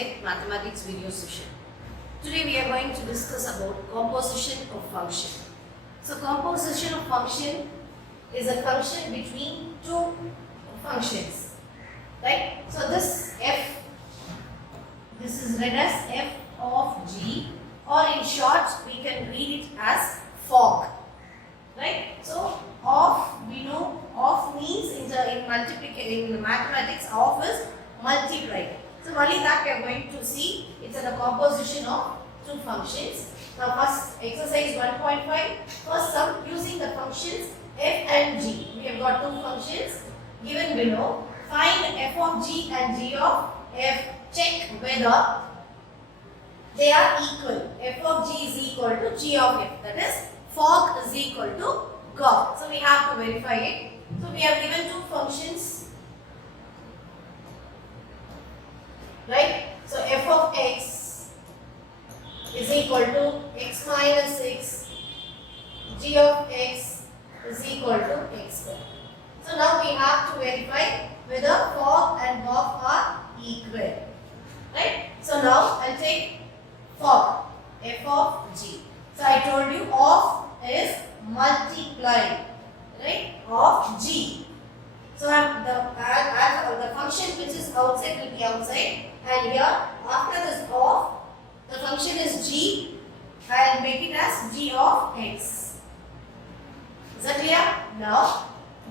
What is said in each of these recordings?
subject mathematics video session. Today we are going to discuss about composition of function. So composition of function is a function between two functions, right? So this is read as f of g, or in short we can read it as fog, right? So we know of means in mathematics of is multiply. So only that we are going to see. It's a composition of two functions. Now first exercise 1.5. First sum using the functions f and g. We have got two functions given below. Find f of g and g of f. Check whether they are equal. F of g is equal to g of f. That is fog is equal to gog. So we have to verify it. So we have given two functions, right? So f of x is equal to x minus 6, g of x is equal to x square. So now we have to verify whether fog and gog are equal, right? So now I'll take fog, f of g. So I told you of is multiply, right, of g. So the function which is outside will be outside, and here after this of, the function is g. I will make it as g of x. Is that clear? Now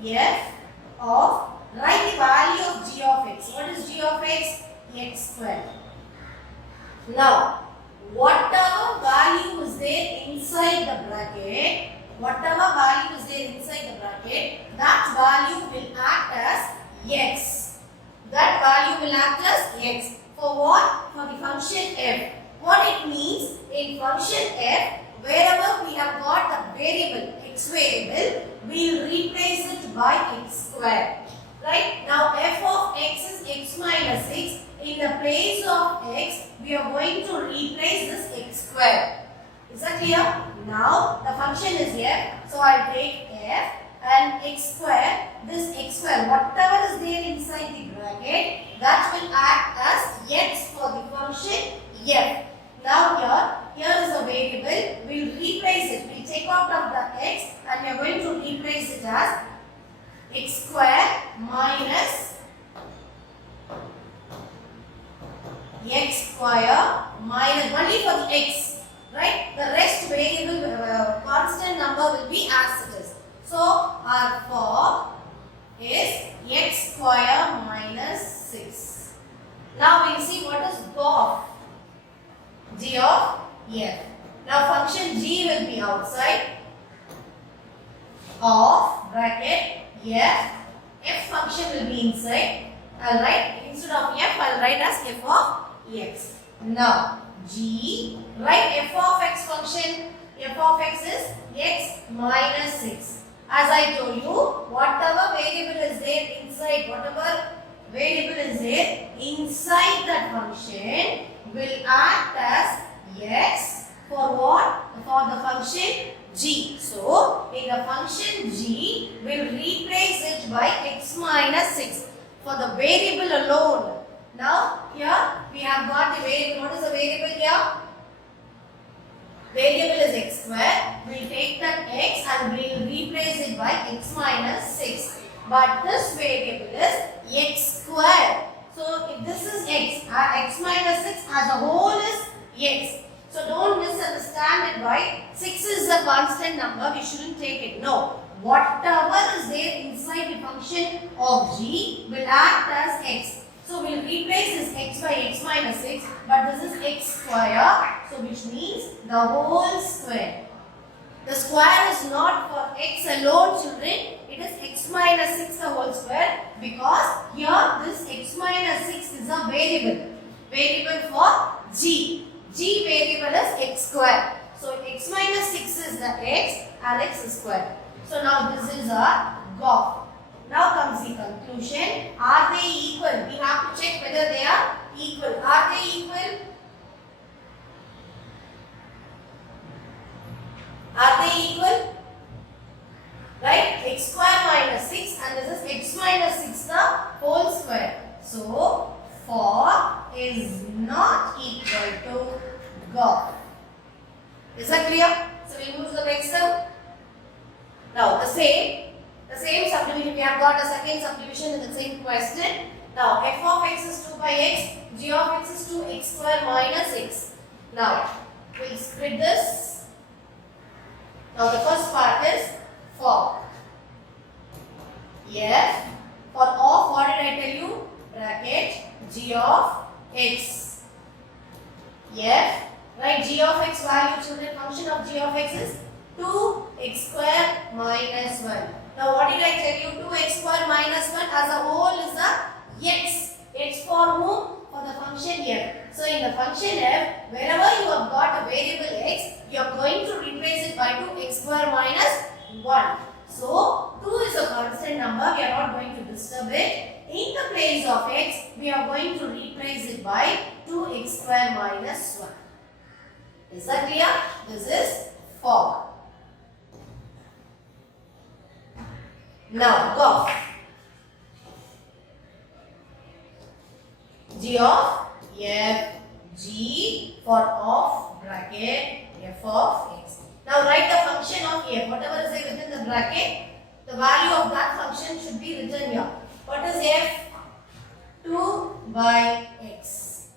f of, write the value of g of x. What is g of x? X square. Now whatever value is there inside the bracket, that value will act as x. That value will act as x. For what? For the function f. What it means, in function f, wherever we have got the variable, x variable, we will replace it by x square. Right? Now f of x is x minus 6. In the place of x, we are going to replace this x square. Is that clear? Now the function is f, so I will take f and x square. This x square, whatever is there inside the bracket, that will act as x for the function f. Now here is a variable. We will replace it. We will take out of the x and we are going to replace it as x square minus x square minus, only for the x, right? The rest variable constant number will be as it is. So our fog is x square minus 6. Now we will see what is gog, g of f. Now function g will be outside of bracket f function will be inside. I'll write, instead of f, I'll write as f of x. Now g, write f of x function. F of x is x minus 6. As I told you, whatever variable is there inside that function will act as x for what? For the function g. So in the function g, we'll replace it by x minus 6 for the variable alone. Now here we have got the variable. What is the variable here? Variable is x square. We will take that x and we will replace it by x minus 6. But this variable is x square. So if this is x, x minus 6 as a whole is x. So don't misunderstand it by 6 is a constant number. We shouldn't take it. No. Whatever is there inside the function of g will act as x. So we will replace this x by x minus 6, but this is x square, so which means the whole square. The square is not for x alone, children. It is x minus 6 the whole square, because here this x minus 6 is a variable for g. G variable is x square. So x minus 6 is the x and x square. So now this is our gog. Now comes the conclusion. Are they equal? We have to check whether they are equal. Are they equal? Are they equal? Right? X square minus 6 and this is x minus 6 the whole square. So 4 is not Is that clear? So we move to the next sum. Now the same subdivision, we have got a second subdivision in the same question. Now f of x is 2 by x, g of x is 2x square minus x. Now we'll split this. Now the first part is for f, for of what did I tell you? Bracket g of x. F, right, g of x value, children, function of g of x is 2x square minus 1. Now what did I tell you? 2x square minus 1 as a whole is the x. X for whom? For the function f. So in the function f, wherever you have got a variable x, you are going to replace it by 2x square minus 1. So 2 is a constant number, we are not going to disturb it. In the place of x, we are going to replace it by 2x square minus 1. Is that clear? This is for. Now go. G of f, g for of bracket f of x. Now write the function of f. Whatever is there within the bracket, the value of that function should be written here. What is f? 2 by x.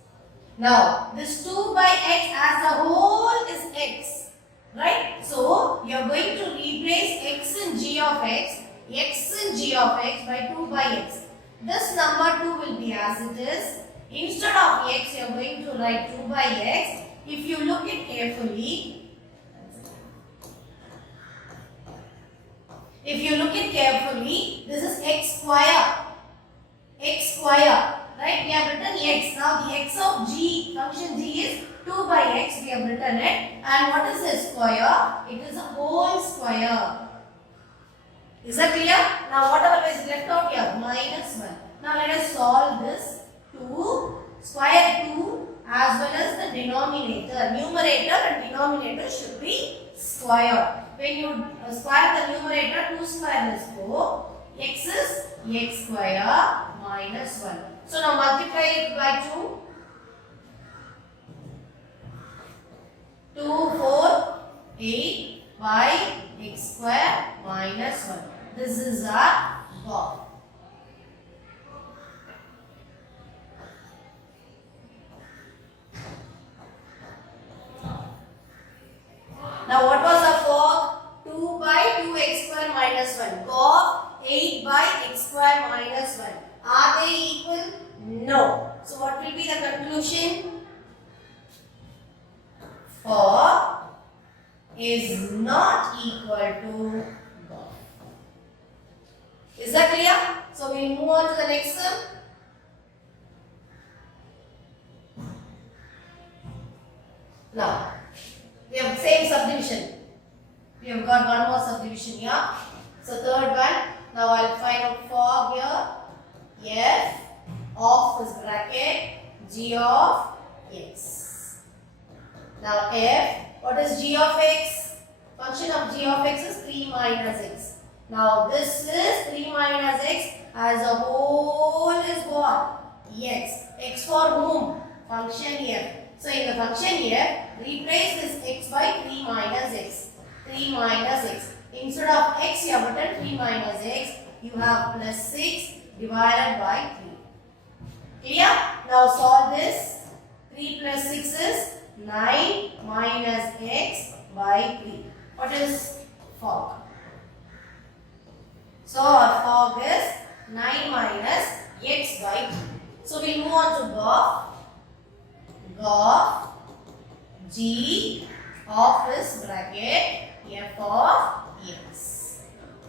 Now this 2 by x as a whole is x. Right? So you are going to replace x in g of x in g of x by 2 by x. This number 2 will be as it is. Instead of x, you are going to write 2 by x. If you look it carefully, this is x square. X square. Right? We have written x. Now the x of g, function g is 2 by x. We have written it. And what is the square? It is a whole square. Is that clear? Now whatever is left out here, minus 1. Now let us solve this. 2, square 2 as well as the denominator. Numerator and denominator should be square. When you square the numerator, 2 square is 4. X is x square minus 1. So now multiply it by 2. 2, 4, 8 by x square minus 1. This is our God. Now what was the for? 2 by 2x square minus 1. Cos 8 by x square minus 1. Are they equal? No. So what will be the conclusion? 4 is not equal to God. Is that clear? So we will move on to the next sum. Now we have same subdivision. We have got one more subdivision here. So third one. Now I'll find out for here. F of this bracket g of x. Now f, what is g of x? Function of g of x is 3 minus x. Now this is 3 minus x as a whole is what? X. X for whom? Function f. So in the function f, replace this x by 3 minus x. 3 minus x. Instead of x, you have written 3 minus x. You have plus 6 divided by 3. Clear? Now solve this. 3 plus 6 is 9 minus x by 3. What is fog? So our fog is 9 minus x by 3. So we'll move on to GOF. GOF g of this bracket f of x.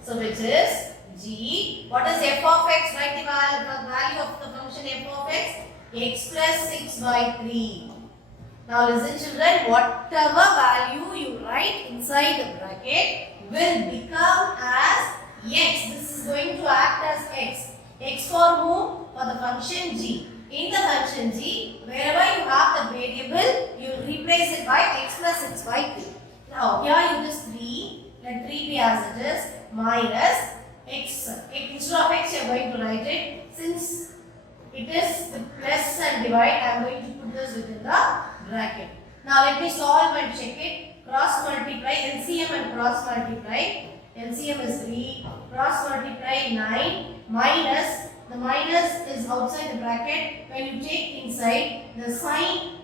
So which is g. What is f of x? Write the value of the function f of x. X plus 6 by 3. Now listen children, whatever value you write inside the bracket will become as x. This is going to act as x. X for whom? For the function g. In the function g, wherever you have the variable, you will replace it by x plus 6 by 3. Now here you just 3, let 3 be as it is, minus x. Instead of x, you are going to write it. Since it is with plus and divide, I am going to put this within the bracket. Now let me solve and check it. cross multiply, LCM and cross multiply. LCM is 3, cross multiply 9, minus, the minus is outside the bracket. When you take inside, the sign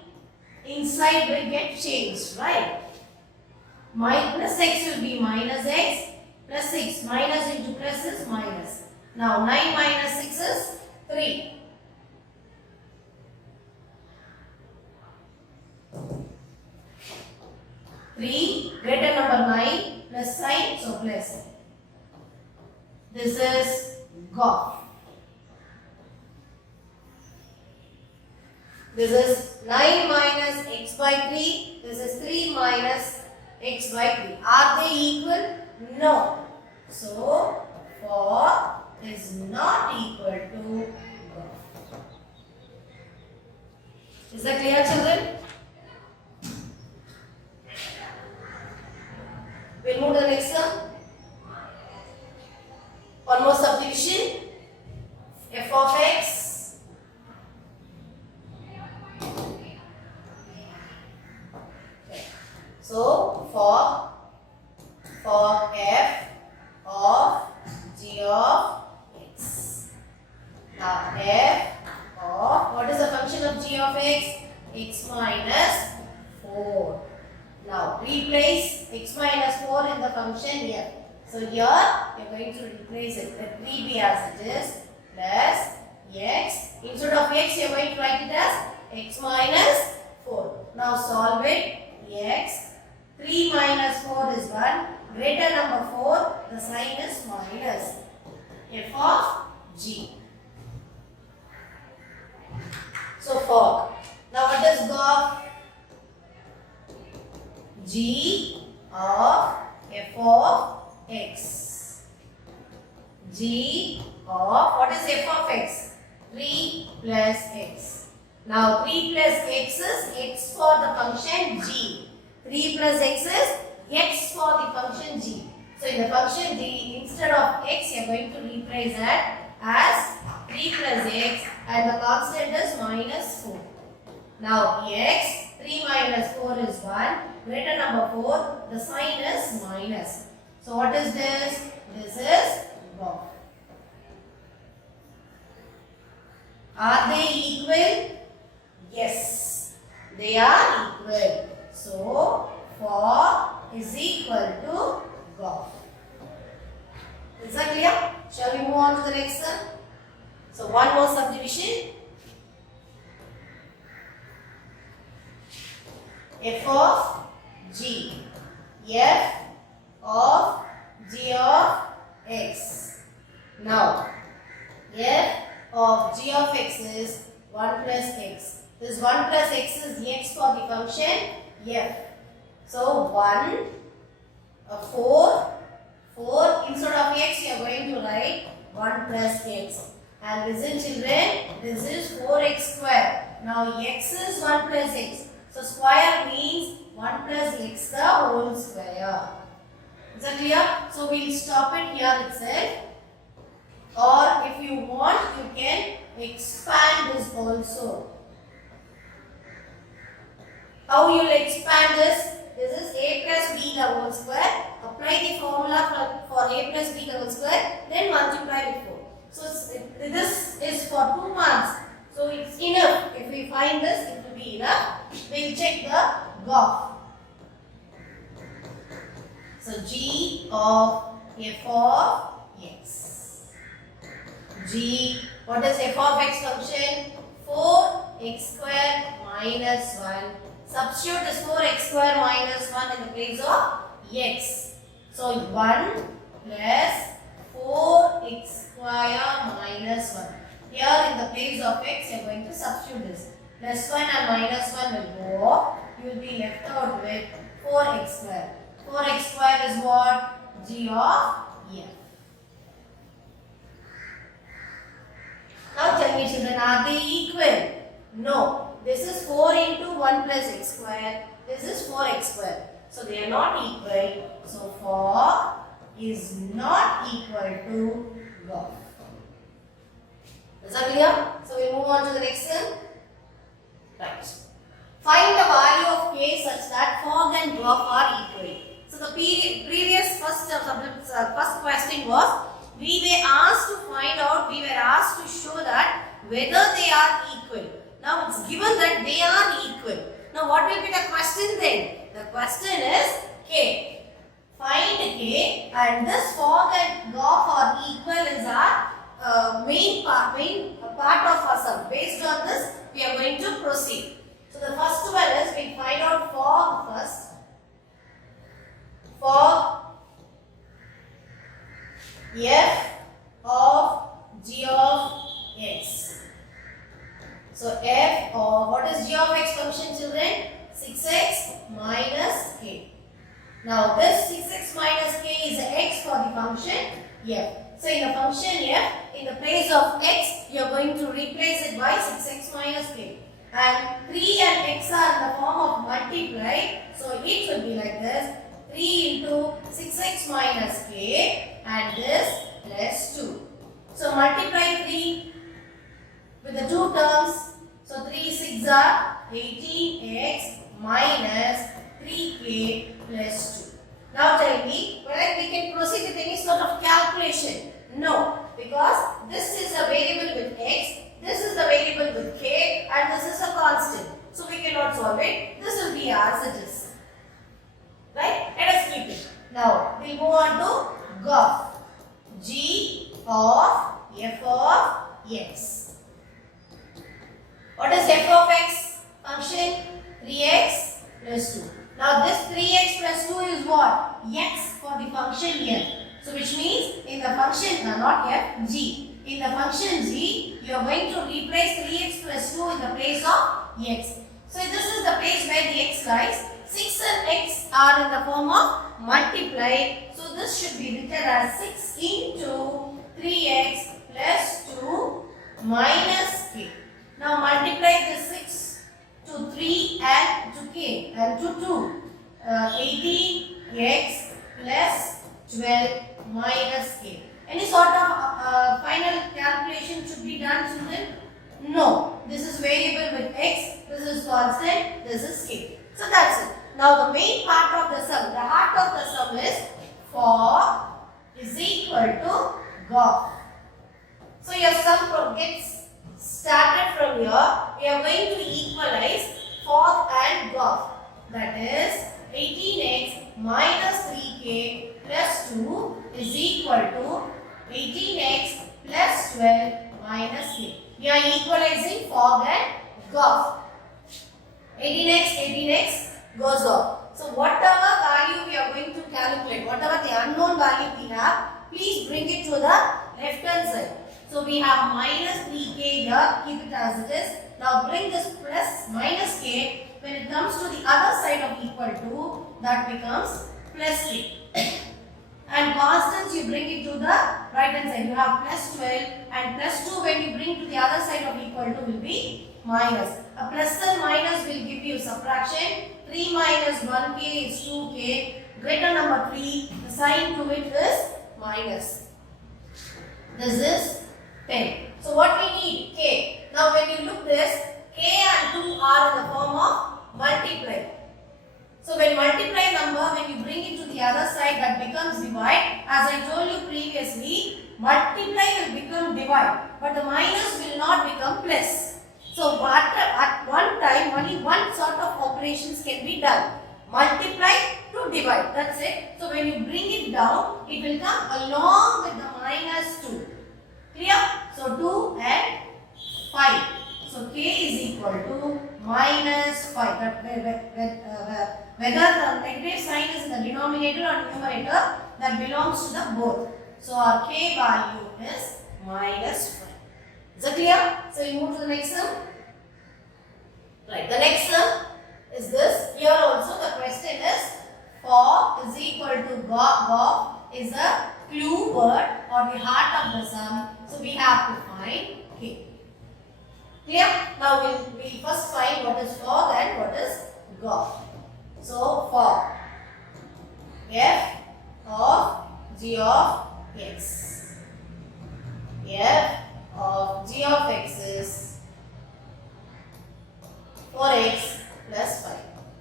inside will get changed, right? Plus x will be minus x, plus 6, minus into plus is minus. Now 9 minus 6 is 3. Greater number 9 plus sign, so plus. This is golf. This is 9 minus x by 3. This is 3 minus x by 3. Are they equal? No. So 4 is not equal to golf. Is that clear, children? We'll move to the next one. One more subdivision. F of x. Okay. So for f of g of x. Now f of, what is the function of g of x? X minus 4. Now replace x minus 4 in the function here. So here you are going to replace it. Let 3 be as it is, plus x. Instead of x you are going to write it as x minus 4. Now solve it. X 3 minus 4 is 1. Greater number 4, the sign is minus. F of g. So 4. Now what is golf? G of f of x. G of, what is f of x? 3 plus x. Now 3 plus x is x for the function g. 3 plus x is x for the function g. So in the function g, instead of x, you are going to replace that as 3 plus x and the constant is minus 4. Now x, 3 minus 4 is 1. Greater number 4, the sign is minus. So what is this? This is golf. Are they equal? Yes, they are equal. So 4 is equal to golf. Is that clear? Shall we move on to the next one? So one more subdivision. F of g. F of g of x. Now f of g of x is 1 plus x. This 1 plus x is x for the function f. So 1, 4, instead of x you are going to write 1 plus x. And listen children, this is 4x square. Now x is 1 plus x. So square means 1 plus x the whole square. Is that clear? So we will stop it here itself. Or if you want, you can expand this also. How you will expand this? This is a plus b the whole square. Apply the formula for a plus b the whole square. Then multiply with 4. So this is for 2 marks. So it's enough. If we find this, it will be enough. We will check the golf. So g of f of x. G, what is f of x function? 4x square minus 1. Substitute this 4x square minus 1 in the place of x. So 1 plus 4x square minus 1. Here in the place of x, you are going to substitute this. Plus 1 and minus 1 will go off. You will be left out with 4x square. 4x square is what? G of f. Now tell me children, are they equal? No. This is 4 into 1 plus x square. This is 4x square. So they are not equal. So 4 is not equal to golf. Is that clear? So we move on to the next one. Right. Find the value of k such that fog and dwarf are equal. So the previous first question was we were asked to show that whether they are equal. Now it's given that they are equal. Now what will be the question then? The question is k. Find k, and this fog and dwarf are equal is our main part of our sum. Based on this, we are going to proceed. So the first one is we find out fog first. Fog f of g of x. So f of what is g of x function, children? 6x minus k. Now this 6x minus k is the x for the function f. So in the function f, in the place of x, you are going to replace it by 6x minus k. And 3 and x are in the form of multiply. So it will be like this: 3 into 6x minus k and this plus 2. So multiply 3 with the two terms. So 3 6 are 18x minus 3k plus 2. Now tell me whether we can proceed with any sort of calculation. No, because this is a variable with x, this is the variable with k, and this is a constant. So we cannot solve it. This will be as it is. Right? Let us keep it. Now we'll move on to GOF. G of f of x. What is f of x function? 3x plus 2. Now this 3x plus 2 is what? X for the function f. So which means in the function, not f, g. In the function g, you are going to replace 3x plus 2 in the place of x. So this is the place where the x lies. 6 and x are in the form of multiply. So this should be written as 6 into 3x plus 2 minus k. Now multiply the 6 to 3 and to k and to 2. 18x plus 12 minus k. Any sort of final calculation should be done, children? No. This is variable with x, this is constant, this is k. So that's it. Now the main part of the sum, the heart of the sum is fog is equal to GOF. So your sum gets started from here. We are going to equalize fog and GOF. That is 18x minus 3k plus 2 is equal to 18x plus 12 minus k. We are equalizing fog and GOF. 18x goes off. So whatever value we are going to calculate, whatever the unknown value we have, please bring it to the left hand side. So we have minus 3k here, keep it as it is. Now bring this plus minus k. When it comes to the other side of equal to, that becomes plus k. And constants you bring it to the right hand side. You have plus 12 and plus 2 when you bring to the other side of equal to will be minus. A plus and minus will give you subtraction. 3 minus 1k is 2k. Greater number 3, the sign to it is minus. This is 10. So what we need? K. Now when you look this, k and 2 are in the form of multiply. So when multiply number, when you bring it to the other side, that becomes divide. As I told you previously, multiply will become divide, but the minus will not become plus. So at one time, only one sort of operations can be done. Multiply to divide, that's it. So when you bring it down, it will come along with the minus 2. Clear? So 2 and 5. So k is equal to minus 5. Whether the negative sign is in the denominator or numerator, that belongs to the both. So our k value is minus 5. Is that clear? So we move to the next sum. Right. The next sum is this. Here also the question is fog is equal to GOF is a clue word or the heart of the sum. So we have to find k. Clear? Now we'll first find what is fog and what is GOF. So fog, f of g of x. F of g of x is 4x plus 5.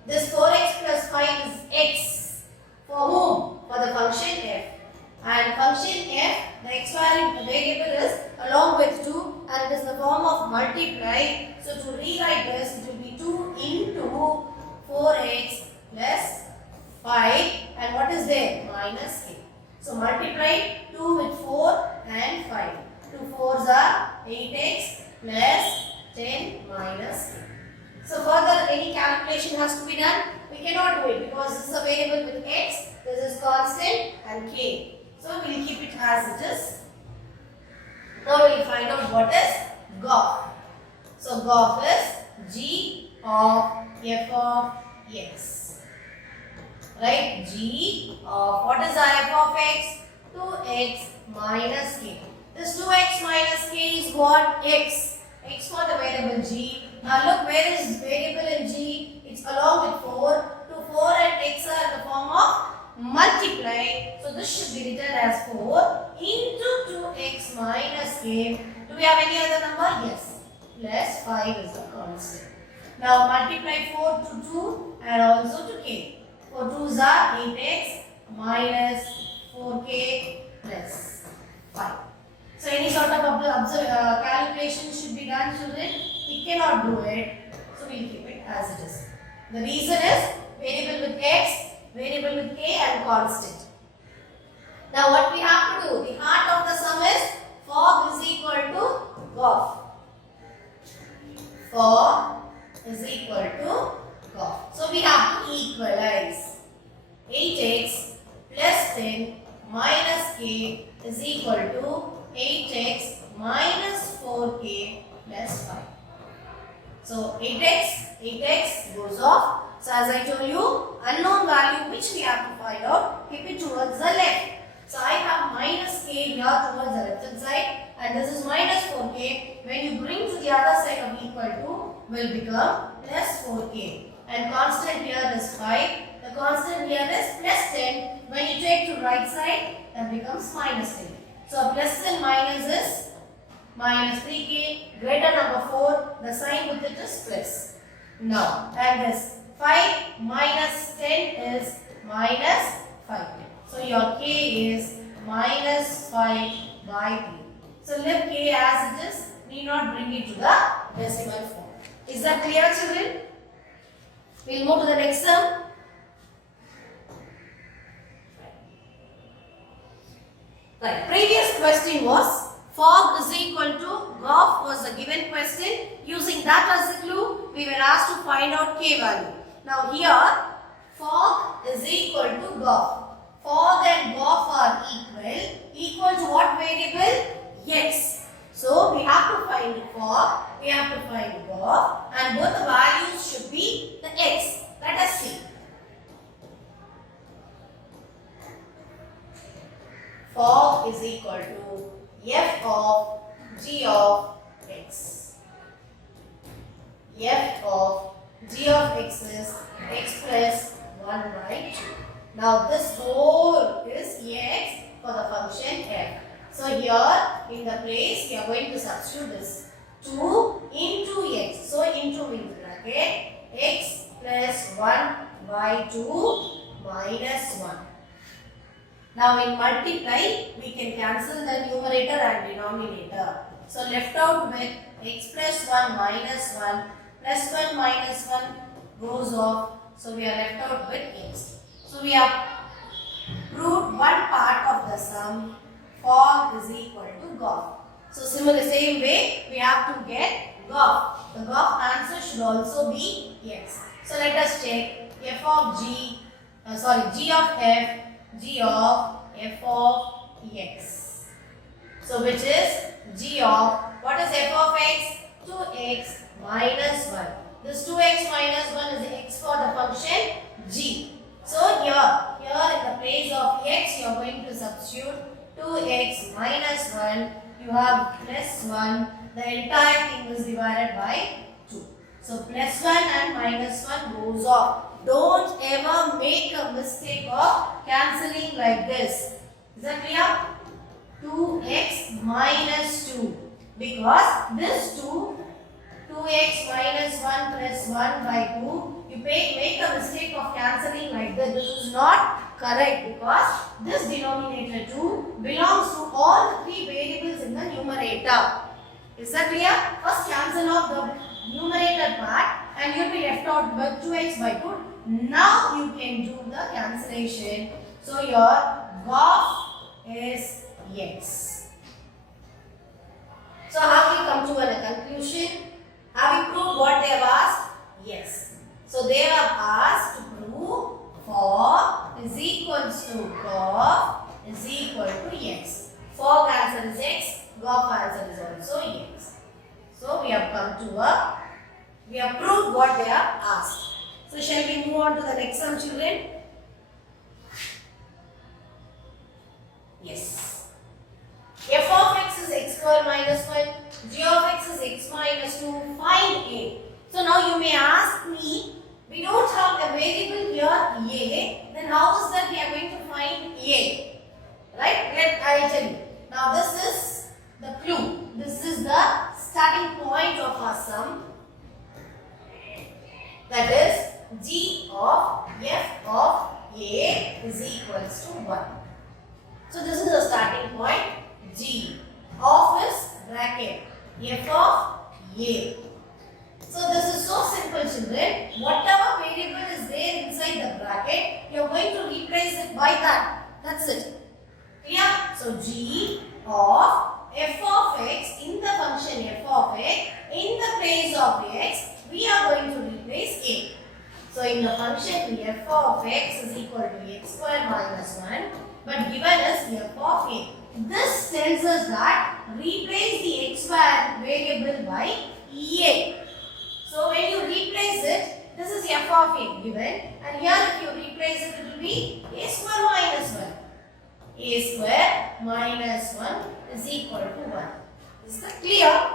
This 4x plus 5 is x. For whom? For the function f. And function f, the x variable is along with 2 and it is the form of multiply. So to rewrite this, it will be 2 into 4x plus 5 and what is there? Minus k. So multiply 2 with 4 and 5. 2 4s are 8x plus 10 minus k. So further any calculation has to be done. We cannot do it because this is a variable with x, this is constant and k. So we will keep it as it is. Now we will find out what is GOF. So GOF is G of f of x. Right? G of what is our f of x? 2x minus k. This 2x minus k is what? X. X for the variable g. Now look, where is variable in g? It's along with 4. 4 and x are in the form of multiply. So this should be written as 4 into 2x minus k. Do we have any other number? Yes. Plus 5 is the constant. Now multiply 4 to 2 and also to k. 4 2s are 8x minus 4k plus 5. So any sort of calculation should be done, children. We cannot do it. So we will keep it as it is. The reason is variable with x, variable with k and constant. Now what we have to do? The heart of the sum is fog is equal to GOF. Fog is equal to GOF. So we have to equalize. 8x plus 10 minus k is equal to 8x minus 4k plus 5. So 8x goes off. So as I told you, unknown value which we have to find out, keep it towards the left. So I have minus k here towards the left hand side and this is minus 4k. When you bring to the other side of equal to will become plus 4k. And constant here is 5. The constant here is plus 10. When you take to right side, that becomes minus 10. So plus and minus is minus 3k. Greater number 4, the sign with it is plus. Now, and this 5 minus 10 is minus 5. So your k is minus 5 by 3. So leave k as it is. Need not bring it to the decimal form. Is that clear, children? We'll move to the next sum. Right. Previous question was fog is equal to GOF was the given question. Using that as a clue, we were asked to find out k value. Now here, fog is equal to GOF. Fog and GOF are equal. Equal to what variable? X. So we have to find fog, we have to find GOF, and both the values should be the x. Let us see. Fog is equal to f of g of x. F of g of x is x plus 1 by 2. Now this whole is x for the function f. So here in the place we are going to substitute this 2 into x. So into in bracket x plus 1 by 2 minus 1. Now in multiply we can cancel the numerator and denominator. So left out with x plus 1 minus 1 plus 1 minus 1 goes off. So we are left out with x. So we have proved one part of the sum. Fog is equal to GOF. So similar same way we have to get GOF. The GOF answer should also be x. So let us check f of g, g of f, g of f of x. So which is g of, what is f of x? 2x minus 1. This 2x minus 1 is x for the function g. So here in the place of x you are going to substitute 2x minus 1. You have plus 1. The entire thing is divided by 2. So plus 1 and minus 1 goes off. Don't ever make a mistake of cancelling like this. Is that clear? 2x minus 2. Because this 2x minus 1 plus 1 by 2 make a mistake of cancelling like this. This is not correct because this denominator 2 belongs to all the three variables in the numerator. Is that clear? First cancel off the numerator part and you will be left out with 2x by 2. Now you can do the cancellation. So your GOF is x. So have we come to a conclusion? Have we proved what they have asked? Yes. So they have asked to prove for is equals to GOF is equal to x. For answer is x, GOF answer is also x. So we have we have proved what they have asked. So shall we move on to the next sum, children? Yes. F of x is x square minus 1. G of x is x minus 2. Find a. So now you may ask me, we don't have a variable here a, then how is that we are going to find a? Right? I tell you. Now this is the clue. This is the starting point of our sum. That is g of f of a is equals to 1. So this is the starting point. G of is bracket f of a. So this is so simple, children. Whatever variable is there inside the bracket, you are going to replace it by that. That's it. Clear? So g of f of x in the function f of x, in the place of x, we are going to replace a. So in the function f of x is equal to x square minus 1, but given as f of a. This tells us that replace the x square variable by a. So when you replace it, this is f of a given, and here if you replace it, it will be a square minus 1. A square minus 1 is equal to 1. Is that clear?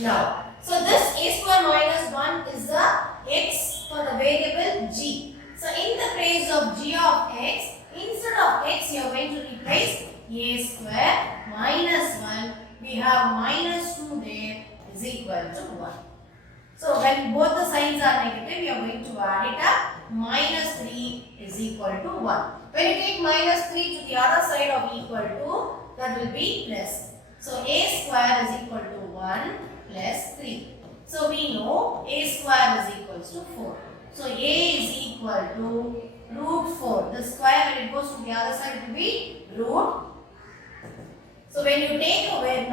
Now, so this a square minus 1 is the x for the variable g. So in the place of g of x, instead of x you are going to replace a square minus 1. We have minus 2 there is equal to 1. So when both the signs are negative, we are going to add it up. Minus 3 is equal to 1. When you take minus 3 to the other side of equal to, that will be plus. So a square is equal to 1 plus 3. So we know a square is equal to 4. So a is equal to root 4. The square when it goes to the other side will be root. So when you take away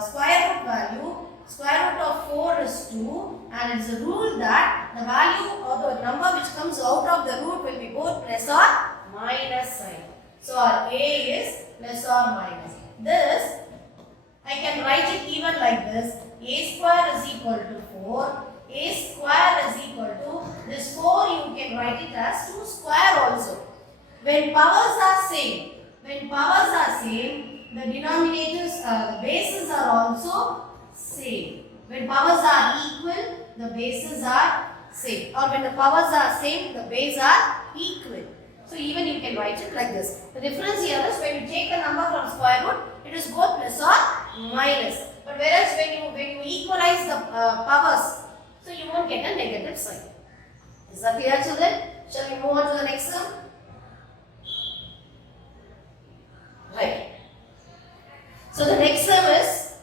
square root value, square root of 4 is 2, and it is a rule that the value or the number which comes out of the root will be both plus or minus sign. So our a is plus or minus. This I can write it even like this. A square is equal to 4. A square is equal to this 4 you can write it as 2 square also. When powers are same, the denominators, the bases are also same. When powers are equal, the bases are same. Or when the powers are same, the bases are equal. So even you can write it like this. The difference here is when you take a number from square root, it is both plus or minus. But whereas when you equalize the powers, so you won't get a negative sign. Is that clear, children? Shall we move on to the next one? Right. So the next term is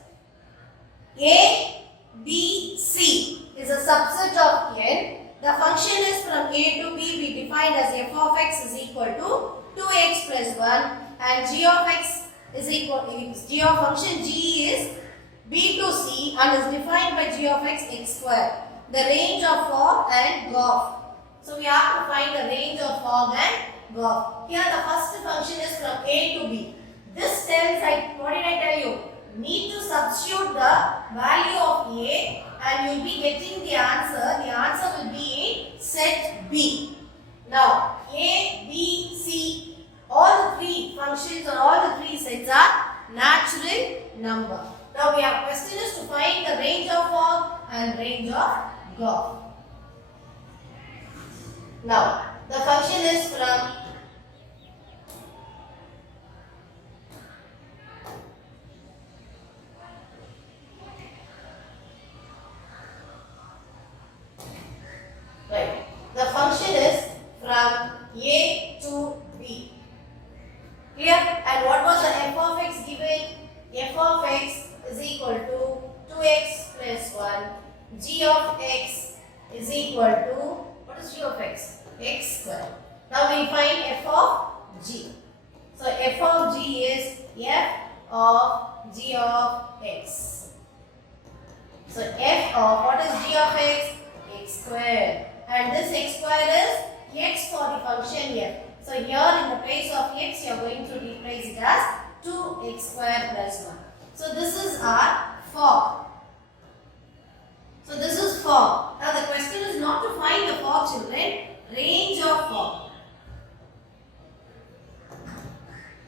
A, B, C is a subset of N. The function is from A to B. We defined as f of x is equal to 2x plus 1, and g of x is equal g of function g is B to C and is defined by g of x square. The range of fog and GOF. So we have to find the range of fog and GOF. Here the first function is from A to B. This tells, what did I tell you? Need to substitute the value of A and you will be getting the answer. The answer will be in set B. Now A, B, C, all the three functions or all the three sets are natural number. Now we have question is to find the range of fog and range of GOF. Now the function is from a to b. Clear? And what was the f of x given? F of x is equal to 2x plus 1. G of x is equal to, what is g of x? X square. Now we find f of g. So f of g is f of g of x. So f of, what is g of x? X square. And this x square is x for the function f. So here in the place of x, you are going to replace it as 2x square plus 1. So this is our form. So this is form. Now the question is not to find the form, children. Range of form.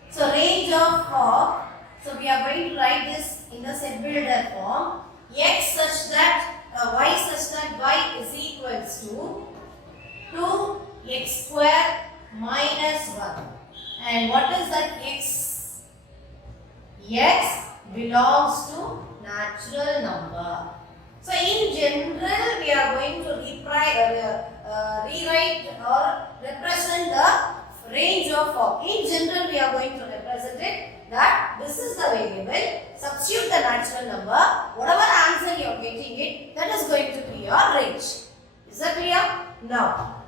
So range of form. So we are going to write this in the set builder form. X such that y such that y is equals to 2x square minus 1. And what is that x? X belongs to natural number. So in general, we are going to rewrite or represent the range of form. In general, we are going to represent it that this is the variable. Substitute the natural number. Whatever answer you are getting it, that is going to be your range. Is that clear? Now,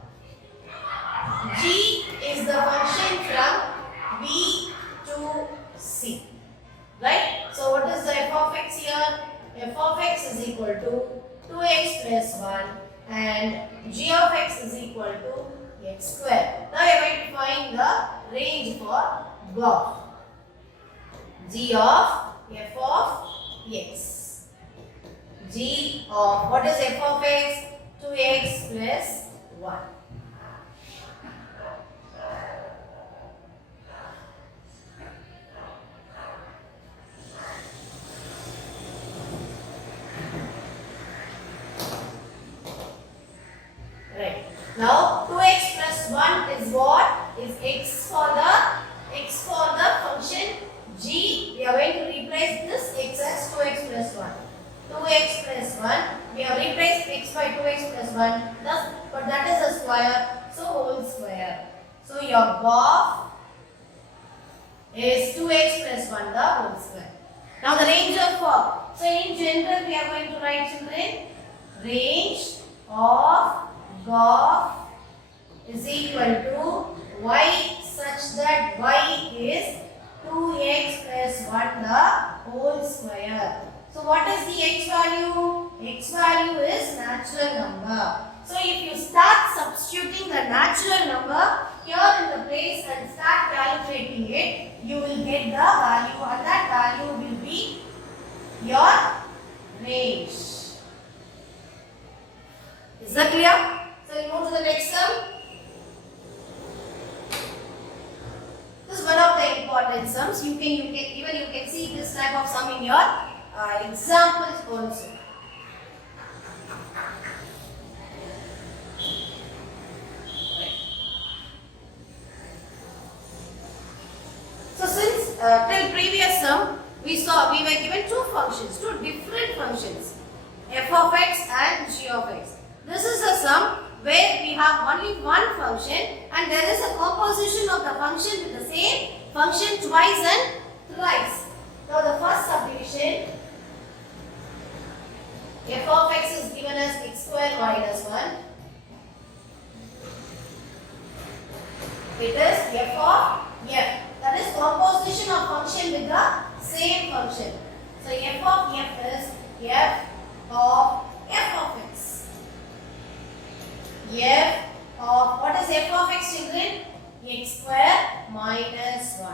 g is the function from b to c. Right? So what is the f of x here? F of x is equal to 2x plus 1 and g of x is equal to x square. Now you are going to find the range for GOF. G of f of x. G of, what is f of x? 2x plus 1. Now 2x plus 1 is what? Is x for the function g. We are going to replace this x as 2x plus 1. 2x plus 1. We have replaced x by 2x plus 1. Thus, but that is a square. So whole square. So your GOF is 2x plus 1 the whole square. Now the range of form. So in general we are going to write, children, range of GOF is equal to y such that y is 2x plus 1 the whole square. So what is the x value? X value is natural number. So if you start substituting the natural number here in the place and start calculating it, you will get the value and that value will be your range. Is that clear? So we move to the next sum. This is one of the important sums. You can see this type of sum in your examples also. So since till previous sum we were given two different functions, f of x and g of x. This is a sum where we have only one function and there is a composition of the function with the same function twice and thrice. Now the first subdivision, f of x is given as x square minus 1. It is f of f. That is composition of function with the same function. So f of f is f of x. F of, what is f of x, children? X square minus 1.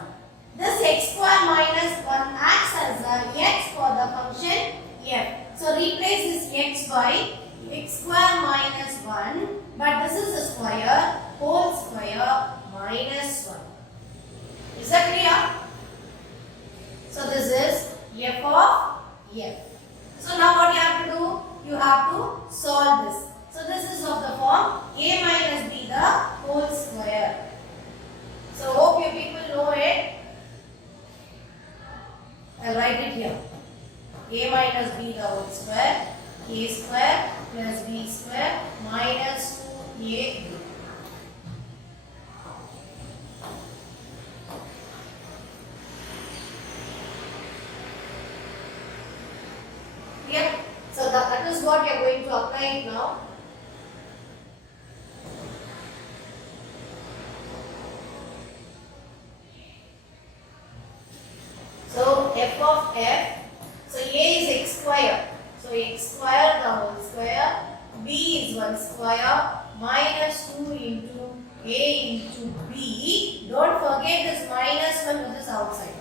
This x square minus 1 acts as a x for the function f. So replace this x by x square minus 1, but this is a square, whole square minus 1. Is that clear? So this is f of f. So now what you have to do? You have to solve this. So this is of the form a minus b the whole square. So hope you people know it. I'll write it here. A minus b the whole square. A square plus b square minus 2ab. That is what we are going to apply it now. So f of f, so a is x square. So x square the whole square, b is 1 square minus 2 into a into b. Don't forget this minus 1 which is outside.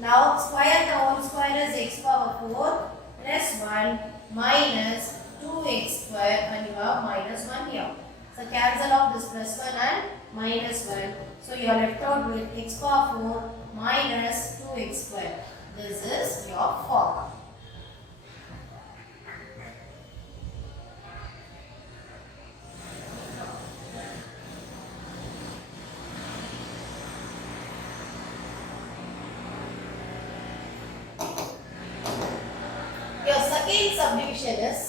Now square the whole square is x power 4 plus 1 minus 2x square, and you have minus 1 here. So cancel out this plus 1 and minus 1. So you are left out with x power 4 minus 2x square. This is your formula. Your second subdivision is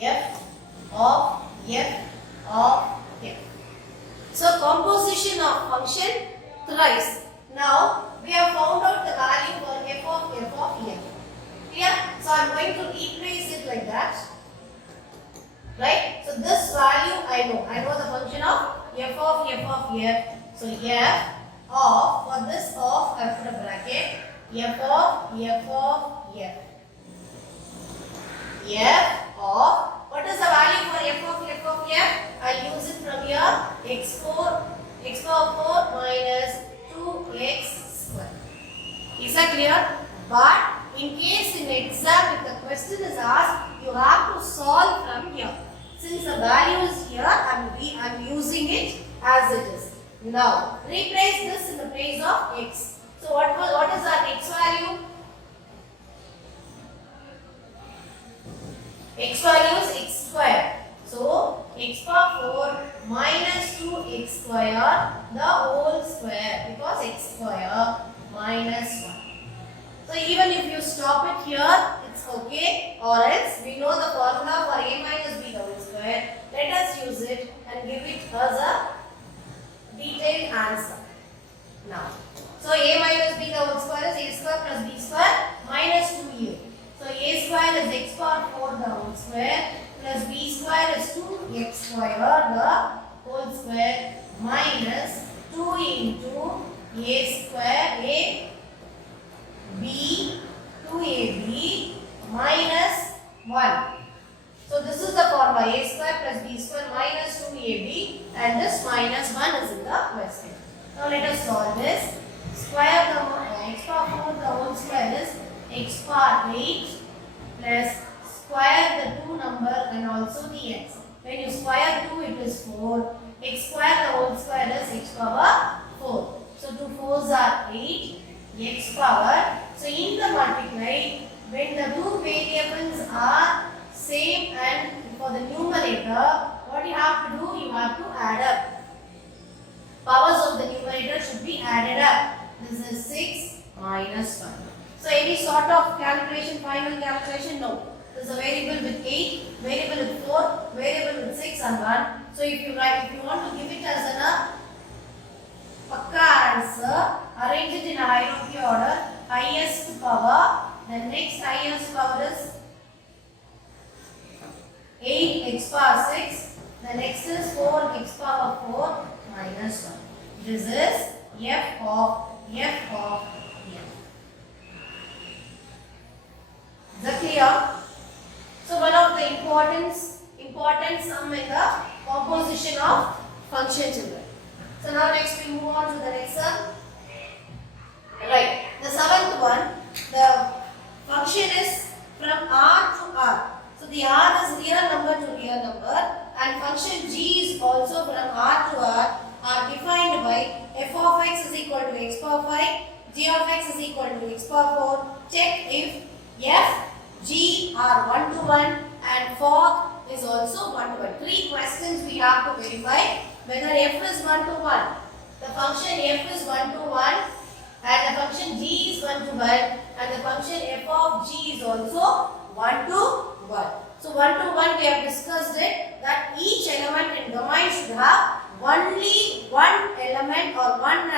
f of f. So composition of function thrice. Now we have found out the value for f of f. Clear? So I am going to replace it like that. Right? So this value I know. I know the function of f of f. So f of, for this of I put a bracket, f of f. F of, what is the value for f of f? I'll use it from here, x power 4 minus 2x square. Is that clear? But in case in exam if the question is asked, you have to solve from here. Since the value is here, I'm using it as it is. Now replace this in the place of x. So what is our x value? X value is x square. So x power 4 minus 2x square the whole square, because x square minus 1. So even if you stop it here, it's okay, or else we know the formula for a minus b the whole square. Let us use it and give it as a detailed answer. Now, so a minus b the whole square is a square plus b square minus 2a. So a square is x power 4 the whole square plus b square is 2x square the whole square minus 2 into a square a b 2ab minus 1. So this is the formula, a square plus b square minus 2ab, and this minus 1 is in the question. Now let us solve this. Square the x power 4 the whole square is x power 8 plus square the 2 number and also the x. When you square 2 it is 4. X square the whole square is x power 4. So 2 4s are 8 x power. So in the multiply, when the two variables are same and for the numerator, what you have to do? You have to add up. Powers of the numerator should be added up. This is 6 minus 1. So any sort of calculation, final calculation, no. There is a variable with 8, variable with 4, variable with 6 and 1. So if you want to give it as an pakka answer, arrange it in a hierarchy order. Highest power, the next highest power is 8 x power 6, the next is 4 x power 4 minus 1. This is f of f. Is that clear? So one of the important sum in the composition of function children. So now next we move on to the next sum. Right. The seventh one, the function is from R to R. So the R is real number to real number, and function G is also from R to R are defined by f of x is equal to x power 5, g of x is equal to x power 4. Check if f, g are 1 to 1 and for is also 1 to 1. 3 questions we have to verify whether f is 1 to 1. The function f is 1 to 1 and the function g is 1 to 1 and the function f of g is also 1 to 1. So 1 to 1 we have discussed it that each element in domain should have only one element or one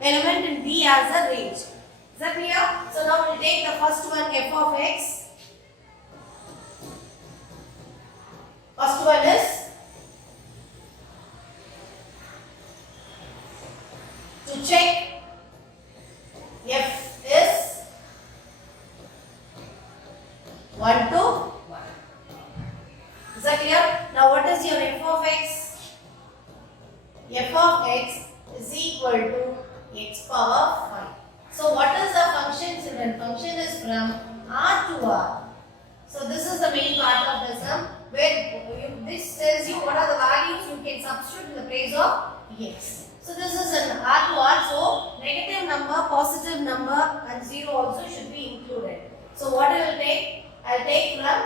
element in B as a range. Is that clear? So now we will take the first one f of x. First one is to check f is 1 to 1. Is that clear? Now what is your f of x? F of x is equal to x power 5. So what is the function, children? Function is from R to R. So this is the main part of the sum where this tells you what are the values you can substitute in the place of x. So this is an R to R. So negative number, positive number and 0 also should be included. So what I will take? I will take from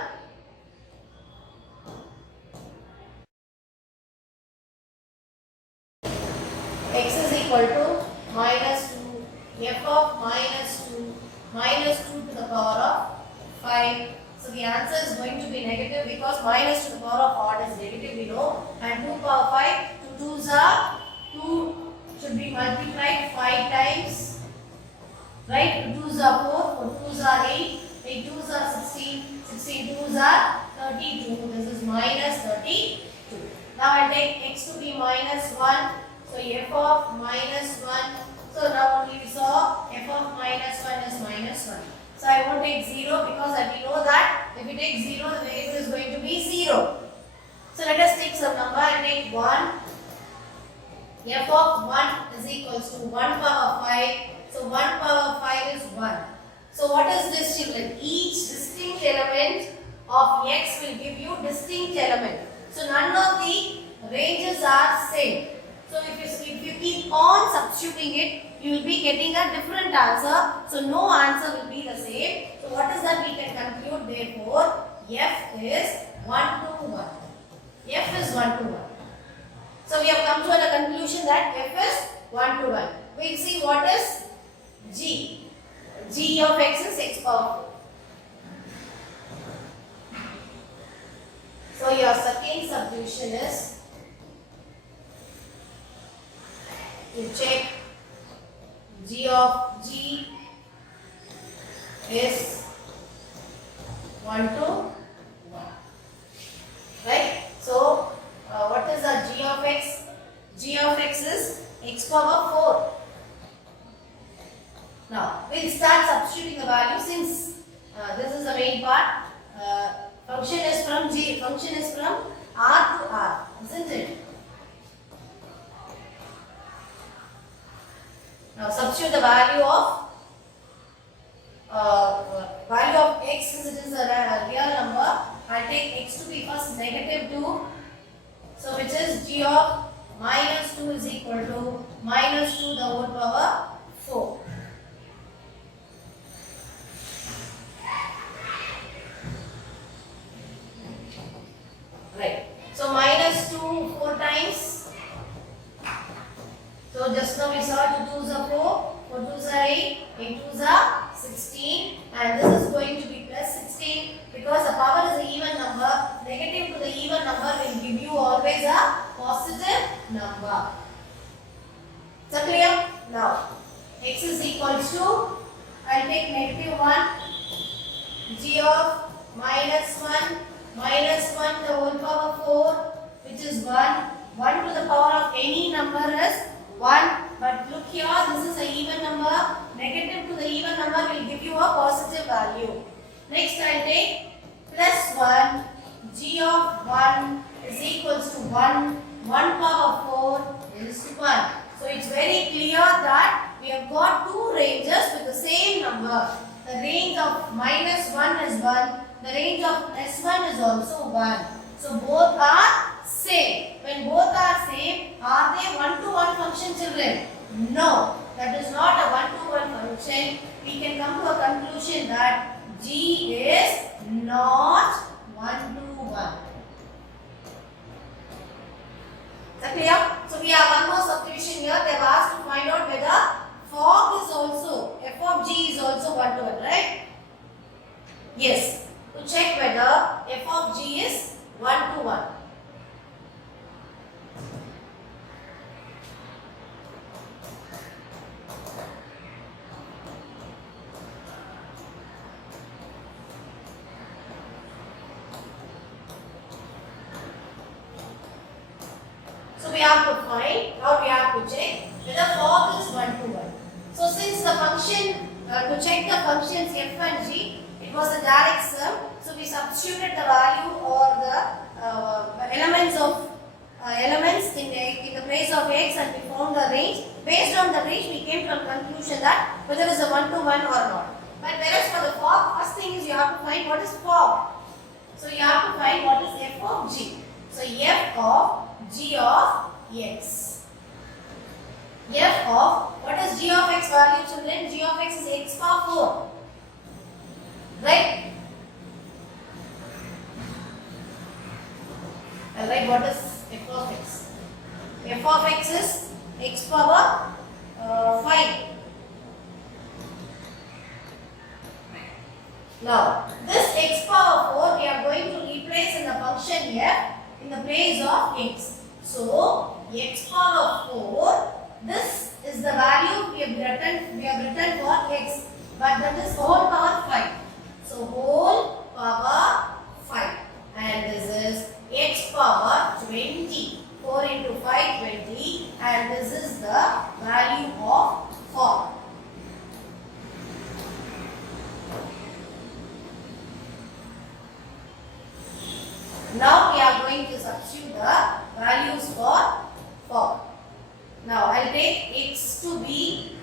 x is equal to minus 2, f of minus 2 to the power of 5. So the answer is going to be negative because minus to the power of odd is negative, we know. And 2 power 5, 2 2s are 2 should be multiplied 5 times. Right? 2 2s are 4, 4 2s are 8, 8 2s are 16, 16 2s are 32. This is minus 32. Now I take x to be minus 1. So f of minus 1. So now only we saw f of minus 1 is minus 1. So I won't take 0 because we know that if we take 0, the variable is going to be 0. So let us take some number. I take 1. F of 1 is equals to 1 power 5. So 1 power 5 is 1. So what is this, children? Each distinct element of x will give you distinct element. So none of the ranges are same. So if you keep on substituting it, you will be getting a different answer. So no answer will be the same. So what is that we can conclude? Therefore, f is 1 to 1. F is 1 to 1. So we have come to a conclusion that f is 1 to 1. We will see what is g. G of x is x power 4. So your second subdivision is to check g of g is 1 to 1. Right? So what is our g of x? G of x is x power 4. Now we will start substituting the value since this is the main part. Function is from g. Function is from r to r, isn't it? Now substitute the value of x since it is a real number. I take x to be first negative 2. So which is g of minus 2 is equal to minus 2 the whole power 4. Right. So minus 2 4 times. So just now we saw 2 2s are 4, 4 2s are 8, 8 2s are 16, and this is going to be plus 16 because the power is an even number. Negative to the even number will give you always a positive number. Is that clear? Now x is equals to, I will take negative 1, g of minus 1 the whole power 4, which is 1. 1 to the power of any number is 1, but look here, this is an even number. Negative to the even number will give you a positive value. Next I will take plus 1, g of 1 is equals to 1, 1 power 4 is 1. So it's very clear that we have got two ranges with the same number. The range of minus 1 is 1, the range of plus 1 is also 1. So both are same. When both are same, are they 1 to 1 function, children? No, that is not a 1 to 1 function. We can come to a conclusion that g is not 1 to 1. Is that clear? So we have one more subdivision here. They have asked to find out whether fog is also, f of g is also 1 to 1, right? Yes. To check whether f of g is 1 to 1. have to find, now we have to check whether fog is 1 to 1. So since the function, to check the functions f and g, it was a direct sum. So we substituted the value or the elements in the place of x, and we found the range. Based on the range, we came to a conclusion that whether it is a 1 to 1 or not. But whereas for the fog, first thing is you have to find what is fog. So you have to find what is f of g. So f of g of x. F of, what is g of x value, children? G of x is x power 4. Right? Alright, what is f of x? F of x is x power 5. Now, this x power 4 we are going to replace in the function f in the place of x. So, x power 4, this is the value we have written for x, but that is whole power 5. So, whole power 5, and this is x power 20. 4 into 5, 20, and this is the value of 4. Now we are going to substitute the values for 4. Now I will take x to be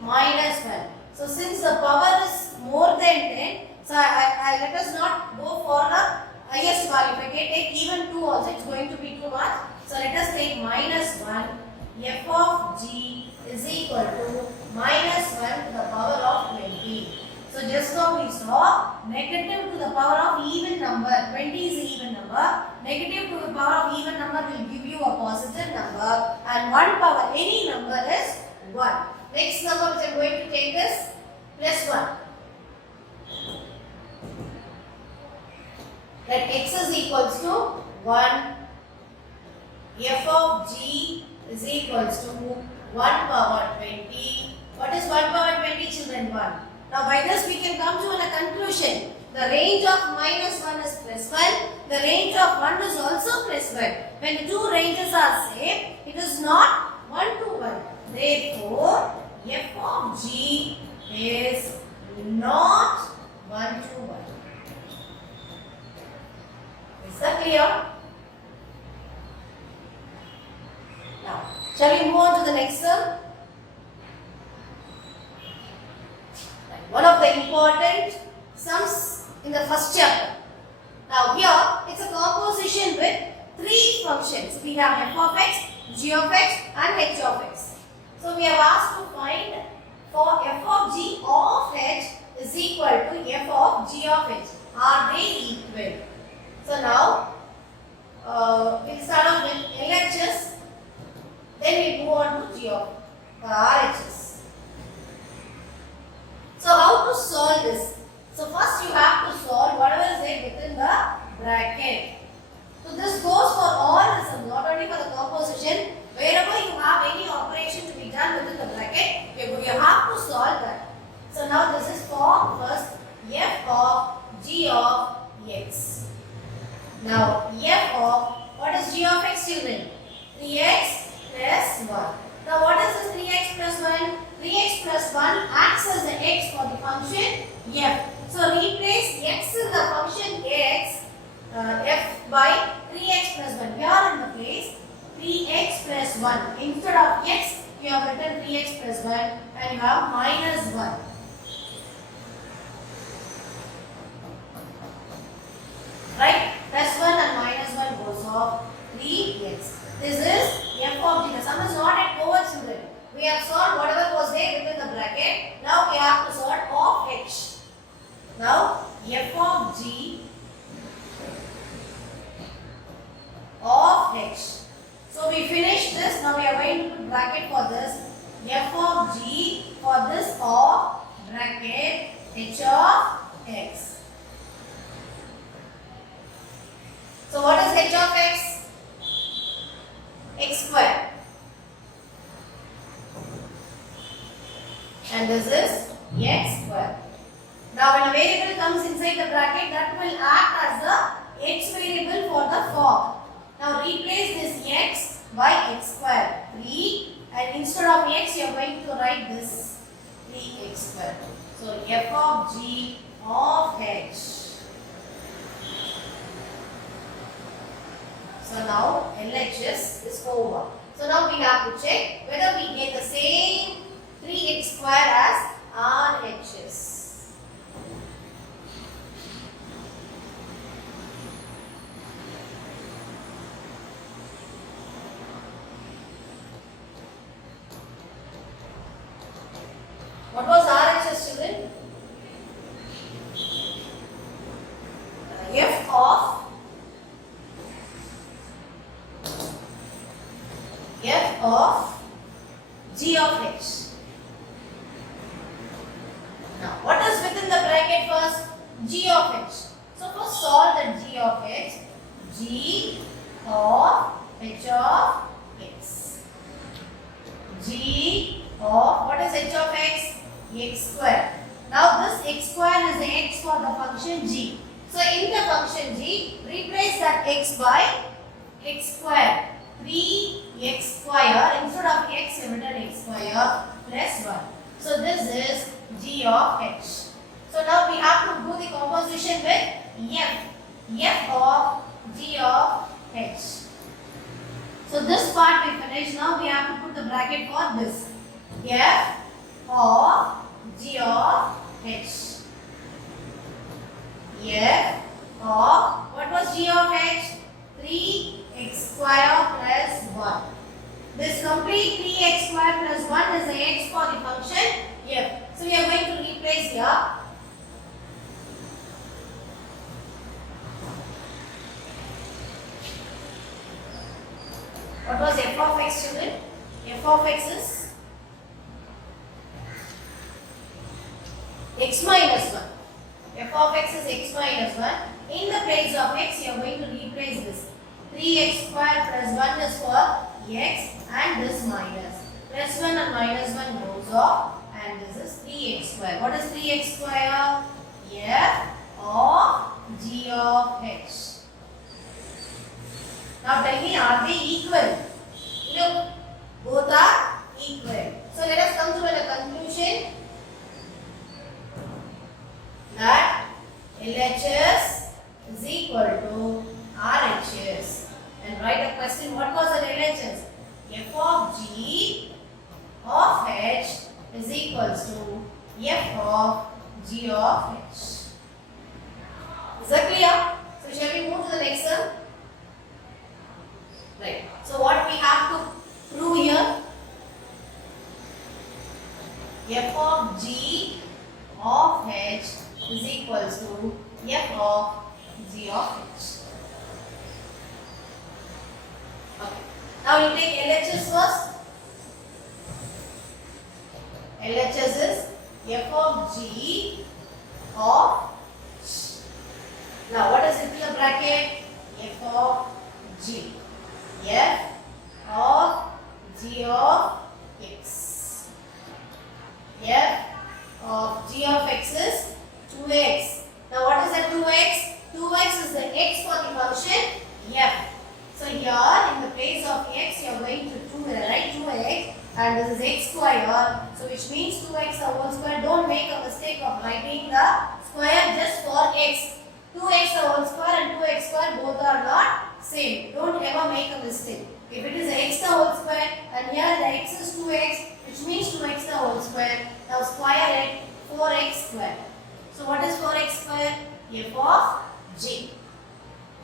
minus 1. So since the power is more than 10, so I let us not go for the highest value. If I take even 2 also, it's going to be too much. So let us take minus 1. F of g is equal to minus 1 to the power of 20. So just now we saw negative to the power of even number. 20 is an even number. Negative to the power of even number will give you a positive number. And 1 power any number is 1. Next number which I am going to take is plus 1. That x is equals to 1. F of g is equals to 1 power 20. What is 1 power 20, children? 1. Now by this we can come to a conclusion. The range of minus 1 is plus 1. The range of 1 is also plus 1. When the two ranges are same, it is not 1 to 1. Therefore, f of g is not 1 to 1. Is that clear? Now, shall we move on to the next sum? One of the important sums in the first chapter. Now here, it's a composition with 3 functions. We have f of x, g of x and h of x. So we have asked to find for f of g of h is equal to f of g of h. Are they equal? So now, we'll start off with LHS, then we move on to G of RHS. So how to solve this? So first you have to solve whatever is there within the bracket. So this goes for all the sums, not only for the composition. Wherever you have any operation to be done within the bracket, you have to solve that. So now this is for first f of g of x. Now f of, what is g of x, children? 3x plus 1. Now what is this 3x plus 1? 3x plus 1 acts as the x for the function f. So replace x in the function x, f by 3x plus 1. Here in the place 3x plus 1. Instead of x, you have written 3x plus 1 and you have minus 1. Right? Plus 1 and minus 1 goes off 3x. This is f of g. The sum is not at over, children. We have solved whatever was there within the bracket. Now we have to solve of h. Now f of g of h. So we finished this. Now we are going to put bracket for this. F of g for this of bracket h of x. So what is h of x? X square. And this is x square. Now when a variable comes inside the bracket, that will act as the x variable for the fog. Now replace this x by x square. 3, and instead of x you are going to write this 3x square. So f of g of h. So now LHS is over. So now we have to check whether we get the same 3x square as RHS. What was RHS, children? F of G of H. Now, what is within the bracket first? G of H. So, first solve the G of H. G of H of X. G of, what is H of X? X square. Now, this X square is the X for the function G. So, in the function G, replace that X by X square. 3x square, instead of x you have written x square plus 1. So this is g of h. So now we have to do the composition with f of g of h. So this part we finished. Now we have to put the bracket for this f of g of h. F of, what was g of h? 3x square plus 1. This complete 3x square plus 1 is the x for the function f. So we are going to replace here. What was f of x, children? F of x is x minus 1. F of x is x minus 1. In the place of x, you are going to replace this. 3x square plus 1 is for x and this minus. Plus 1 and minus 1 goes off and this is 3x square. What is 3x square? F of g of h. Now tell me, are they equal? Look, both are equal. So let us come to a conclusion that LHS is equal to RHS. And write a question. What was the LHS? F of G of H is equals to F of G of H. Is that clear? So shall we move to the next one? Right. So what we have to prove here? F of G of H is equals to F of G of H. Okay. Now you take LHS first. LHS is F of G of H. Now what is it in the bracket? F of G. F of G of X. F of G of X is 2x. Now what is that 2x? 2x is the x for the function f. So here in the place of x you are going to write 2x and this is x square. So which means 2x the whole square. Don't make a mistake of writing the square just for x. 2x the whole square and 2x square both are not same. Don't ever make a mistake. If it is x the whole square and here the x is 2x, which means 2x the whole square. Now square it, 4x square. So what is 4x square? F of G.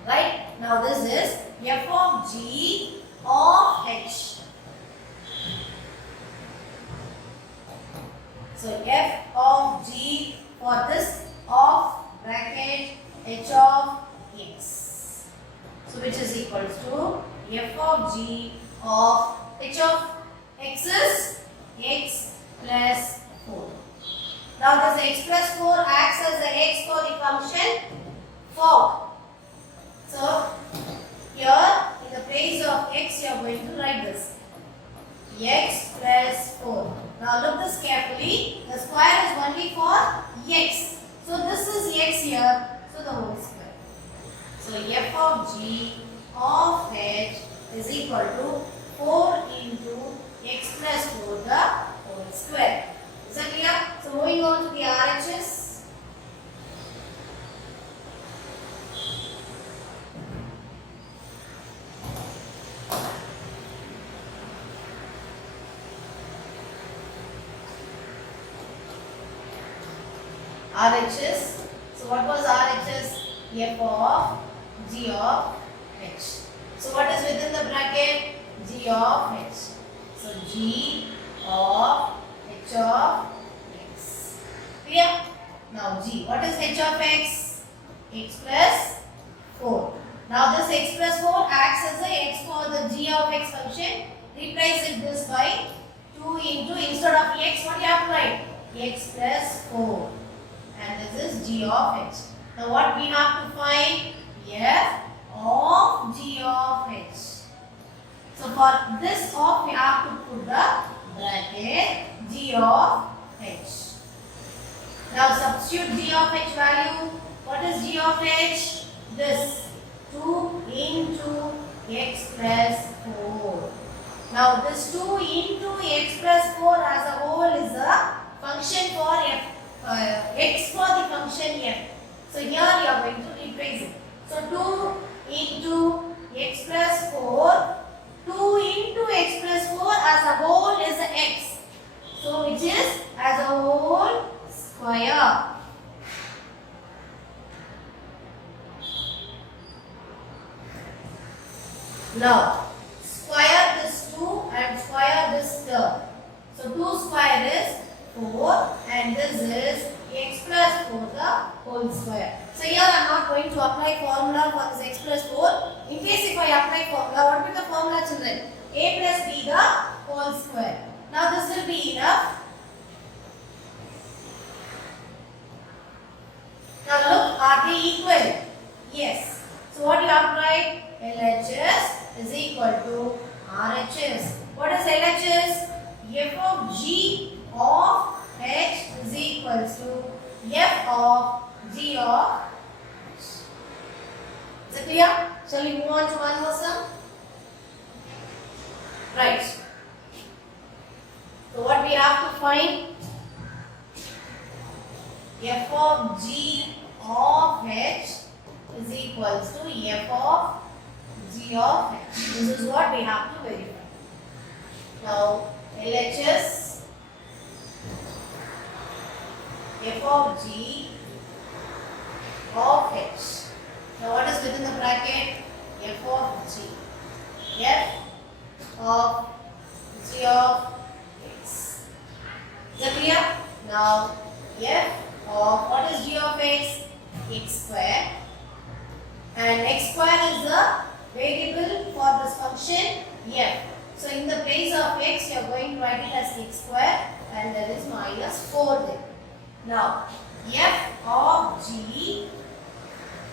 Right? Now this is F of G of H. So F of G for this of bracket H of X. So which is equals to F of G of H of X is X plus 4. Now this x plus 4 acts as the x for the function 4. So here in the place of x you are going to write this x plus 4. Now look this carefully. The square is only for x. So this is x here. So the whole square. So f of g of h is equal to 4 into x plus 4 the whole square. Is that clear? So moving on to the RHS. RHS. So what was RHS? F of g of h. So what is within the bracket? G of h. So g of h of x. Clear? Now g. What is h of x? X plus 4. Now this x plus 4 acts as a x for the g of x function. Replace it this by 2 into, instead of x, what you have to write? X plus 4. And this is g of h. Now what we have to find? F of g of h. So for this of we have to put the bracket g of h. Now substitute g of h value. What is g of h? This 2 into x plus 4. Now this 2 into x plus 4 as a whole is a function for f. X for the function f. So here you are going to replace it. So 2 into x plus 4. 2 into x plus 4 as a whole is x. So which is as a whole square. Now square this 2 and square this term. So 2 square is 4 and this is x plus 4 the whole square. So here I am not going to apply formula for this x plus 4. In case if I apply formula, what will be the formula, children? A plus b the whole square. Now this will be enough. Now look, are they equal? Yes. So what you have to write? LHS is equal to RHS. What is LHS? F of g of h is equals to f of g of h. Is it clear? Shall we move on to one more sum? Right. So what we have to find? F of g of h is equals to f of g of h. This is what we have to verify. Now LHS f of g of h. Now what is within the bracket? F of g. F of g of x. Is that clear? Now f of, what is g of x? X square. And x square is the variable for this function f. So in the place of x, you are going to write it as x square and there is minus 4 there. Now, f of g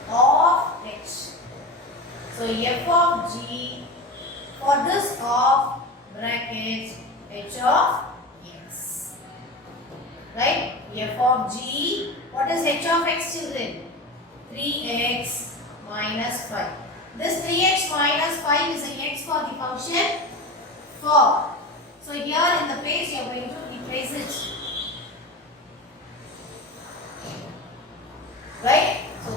of h. So f of g, for this of bracket h of x. Right? F of g, what is h of x, children? 3x minus 5. This 3x minus 5 is a x for the function 4. So here in the place you are going to replace it. Right? So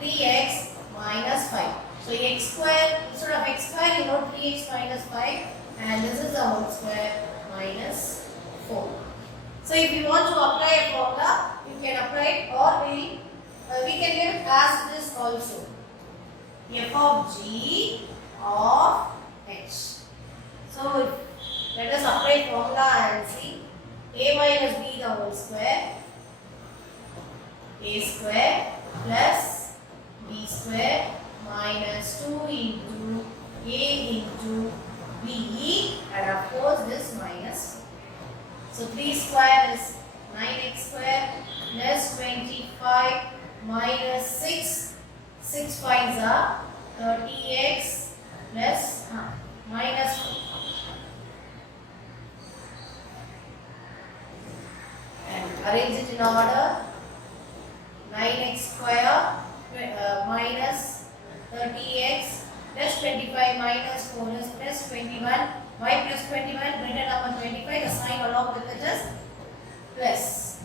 3x minus 5. So x square, instead of x square you wrote 3x minus 5 and this is the whole square minus 4. So if you want to apply a formula, you can apply it, or we can give it as this also. F of g of h. So let us apply formula and see. A minus b the whole square, a square plus b square minus 2 into a into b, and of course this minus. So 3 square is 9x square plus 25 minus 6. 6 5s are 30x plus minus 4. And arrange it in order. 9x square 25 minus 4 is plus 21. Why plus 21? Greater number 25. The sign along with it is plus.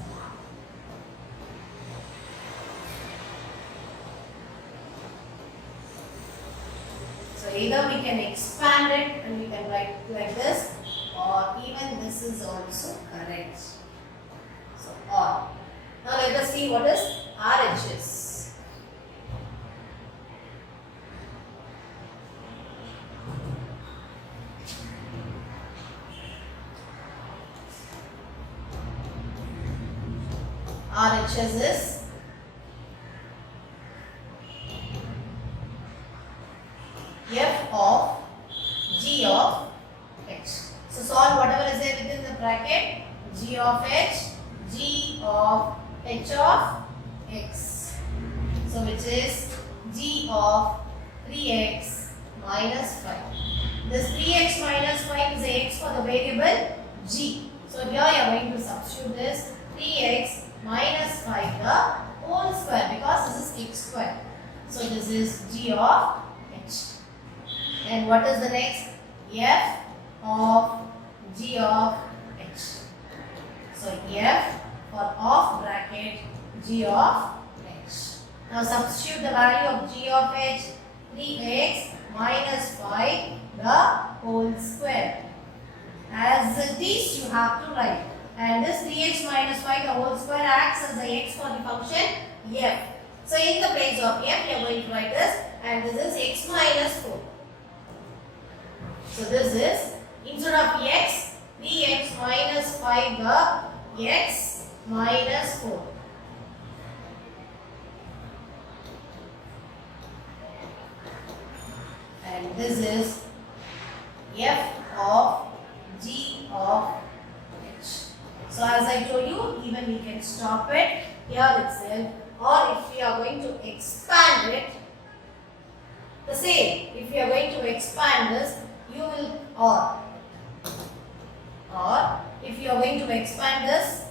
So either we can expand it and we can write like this, or even this is also correct. So or. Now let us see what is RHS. RHS is f of g of h. So solve whatever is there within the bracket. G of h, g of h of x. So which is g of 3x minus 5. This 3x minus 5 is a x for the variable g. So here you are going to substitute this 3x minus 5 the whole square, because this is x square. So this is g of h. And what is the next? F of g of h. So f for of bracket g of h. Now substitute the value of g of h, 3x minus 5 the whole square. As it is, you have to write. And this 3x minus 5 the whole square acts as the x for the function f. So in the place of f, you are going to write this, and this is x minus 4. So this is, instead of x, 3x minus 5 the x minus 4. And this is f of g of h. So as I told you, even we can stop it here itself, or if we are going to expand it, the same. If we are going to expand this, you will, or if you are going to expand this,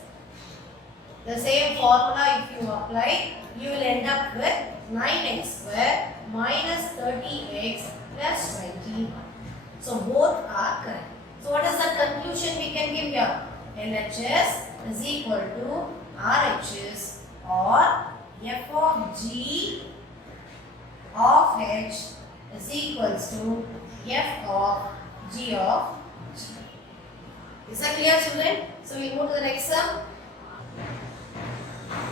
the same formula if you apply, you will end up with 9x square minus 30x plus 21. So both are correct. So what is the conclusion we can give here? LHS is equal to RHS, or f of g of h is equals to f of g of h. Is that clear, children? So we move to the next sum.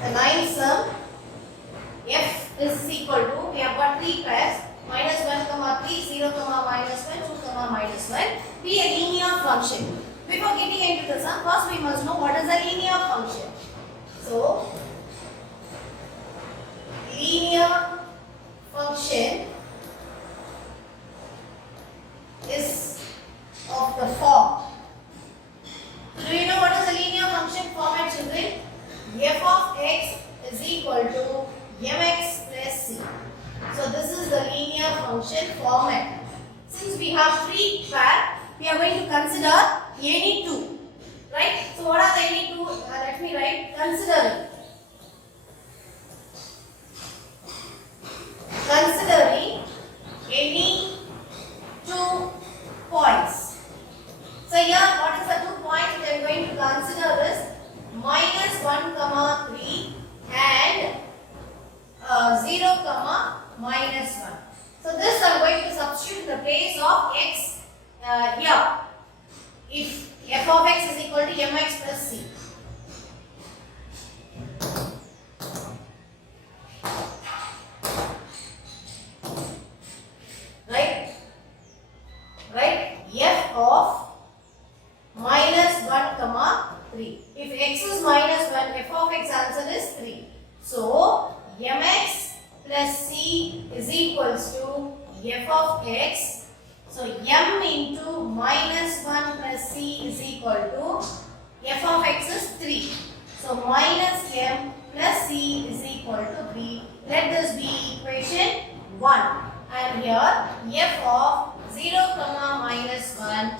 The ninth sum, f is equal to, we have got 3 pairs, minus 1 comma 3, 0 comma minus 1, 2 comma minus 1, be a linear function. Before getting into the sum, first we must know what is a linear function. So, linear function is of the form. Do you know what is a linear function format, children? F of x is equal to mx plus c. So this is the linear function format. Since we have 3 pairs, we are going to consider any 2. Right? So what are the any 2? Let me write. Considering any 2 points. So here, what is the 2 points we are going to consider is minus 1 comma 3 and 0 comma minus 1. So this I am going to substitute in the place of x here. If f of x is equal to mx plus c. Right? F of minus 1 comma 3. If x is minus 1, f of x answer is 3. So, mx plus c is equals to f of x. So, m into minus 1 plus c is equal to f of x is 3. So, minus m plus c is equal to 3. Let this be equation 1. And here f of 0 comma minus 1,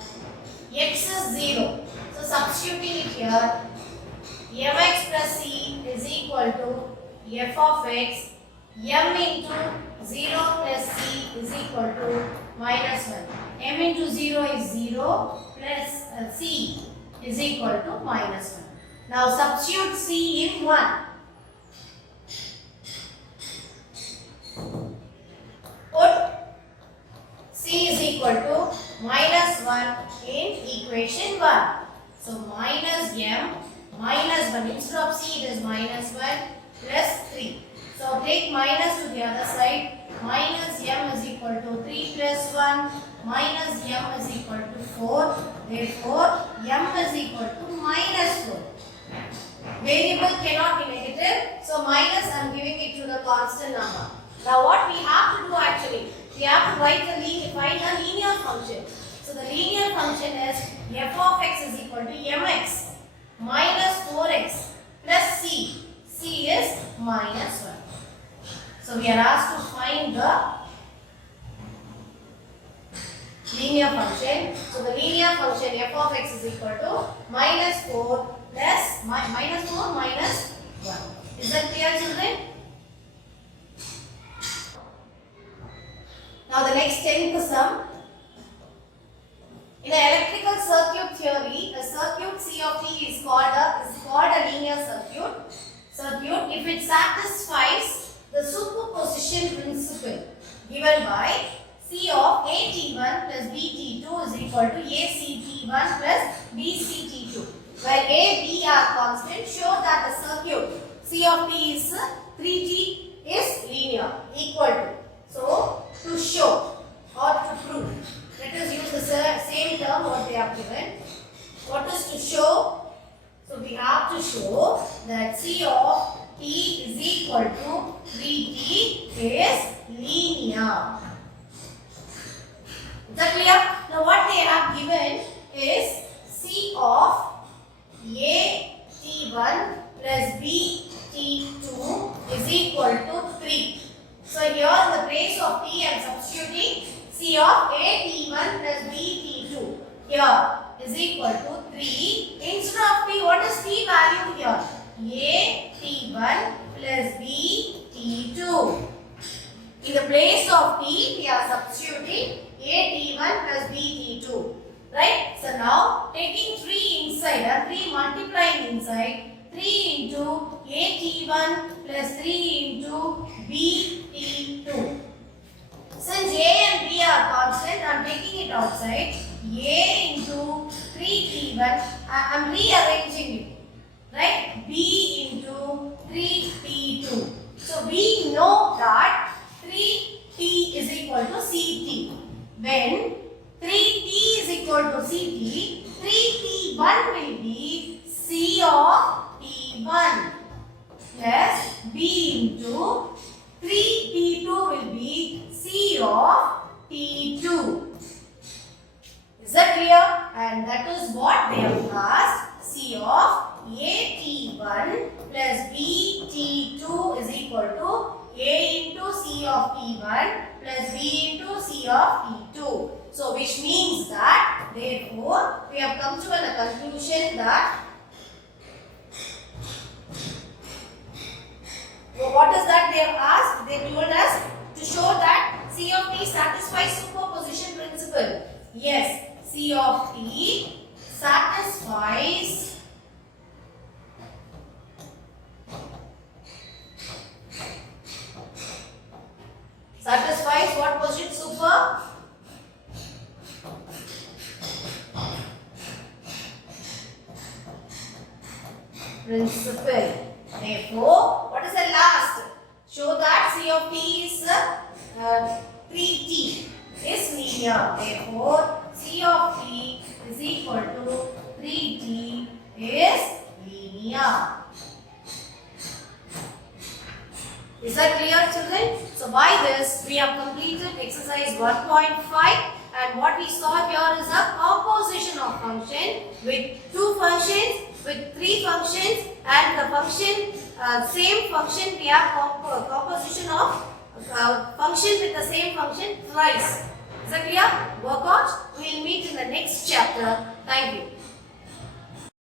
x is 0. So, substituting it here, mx plus c is equal to f of x, m into 0 plus c is equal to minus 1. M into 0 is 0 plus C is equal to minus 1. Now substitute C in 1. Put C is equal to minus 1 in equation 1. So minus M minus 1. Instead of C it is minus 1 plus 3. So take minus to the other side. Minus M is equal to 3 plus 1 minus M is equal to 4. Therefore, M is equal to minus 4. Variable cannot be negative. So minus I am giving it to the constant number. Now what we have to do actually? We have to find a linear function. So the linear function is f of x is equal to mx minus 4x plus c. C is minus 1. So we are asked to find the linear function. So the linear function f of x is equal to minus 4 plus minus 4 minus 1. Is that clear, children? Now the next 10th sum. In an electrical circuit theory, a circuit C of T is called a linear circuit. If it satisfies the superposition principle given by C of AT1 plus BT2 is equal to ACT1 plus BCT2, where A, B are constant, show that the circuit C of T is 3T is linear, equal to. So, to show or to prove, let us use the same term what they have given. What is to show? So, we have to show that C of T is equal to 3T is linear. Is that clear? Now, what they have given is C of AT1 plus BT2 is equal to 3. So, here in the place of T I am substituting C of AT1 plus BT2 here is equal to 3. Instead of T, what is T value here? AT1 plus BT2. In the place of T, we are substituting AT1 plus BT2. Right? So, now taking 3 inside and 3 multiplying inside, 3 into AT1 plus 3 into BT2. Since A and B are constant, I am taking it outside. A into 3T1, I am rearranging it. Right? B into 3T2. So, we know that 3T is equal to CT. When 3T is equal to CT, 3T1 will be C of T1 plus B into 3T2 will be C of T2. Is that clear? And that is what they have asked. C of AT1 plus BT2 is equal to A into C of T1 plus B into C of T2. So, which means that, therefore, we have come to a conclusion that, what is that they have asked? They told us to show that C of T satisfies superposition principle. Yes, C of T satisfies what position? Super principle. Therefore, what is the last? Show that C of T is 3T is linear. Therefore, C of T is equal to 3T is linear. Is that clear, children? So, by this, we have completed exercise 1.5. And what we saw here is a composition of function with 2 functions, with 3 functions, and the function, same function, we have composition of function with the same function thrice. Is that clear? Work out. We will meet in the next chapter. Thank you.